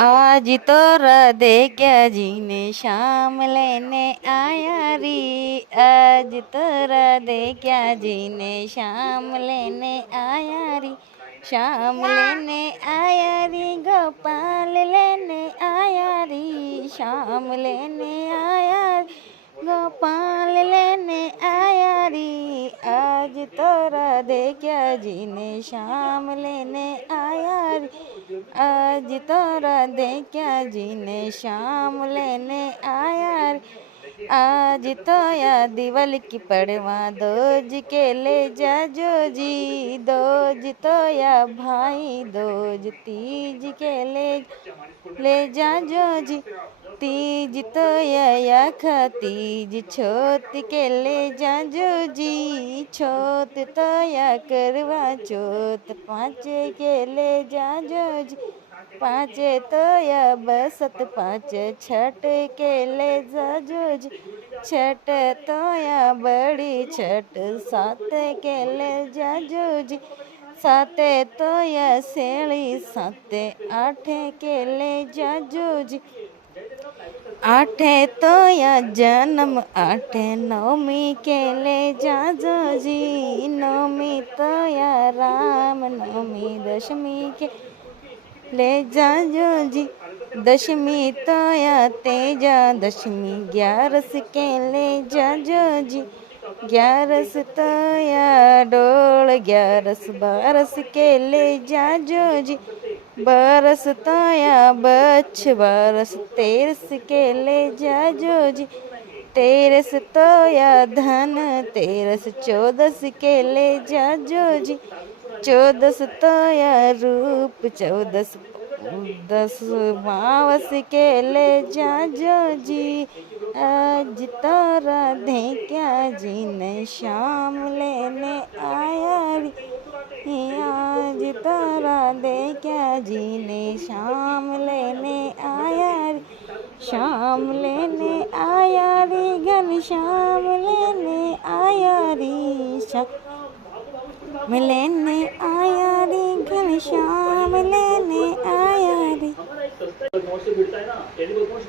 आज तोरा दे क्या जीने शाम लेने आया री। आज तोरा दे क्या जीने शाम लेने आया री। शाम लेने आया री गोपाल लेने आया री। शाम लेने आया री गोपाल लेने आया री। आज तोरा दे क्या जीने शाम लेने आया री। आज तोरा दे क्या जीने शाम लेने आया रे। आज तो या दिवल की पड़वा दोज के ले जाजो जी। दोज तो या भाई दोज तीज के ले जाजो जी। तीज तो या खा तीज छोत के ले जाजो जी। छोत तो या करवा चौथ पाँचे के ले जाजो जी। पाँचे तो या बसत पाँच छठ के ले जाजो जी। छठ तो या बड़ी छठ सात के ले जाजो जी। साते तो या सेली साते आठे के ले जाजो जी। आठे तो या जन्म आठे नवमी के ले जाजो जी। नवमी तो या राम नवमी दशमी के ले जाजो जी। दशमी तो या तेजा दशमी ग्यारस के ले जाजो जी। ग्यारस तो या डोल ग्यारस बारस के ले जाजो जी। बारस तो या बच्छ बारस तेरस के ले जाजो जी। तेरस तो या धन तेरस चौदस के ले जाजो जी। चौदस तो या रूप चौदस दस मावस के ले जाजो जी। आज तोरा दे क्या जीने शाम लेने आया री। आज तोरा दे क्या जीने शाम लेने आया री। शाम लेने आया री घन शाम लेने आया री। शाम लेने आया री घन श्याम लेने आया रे।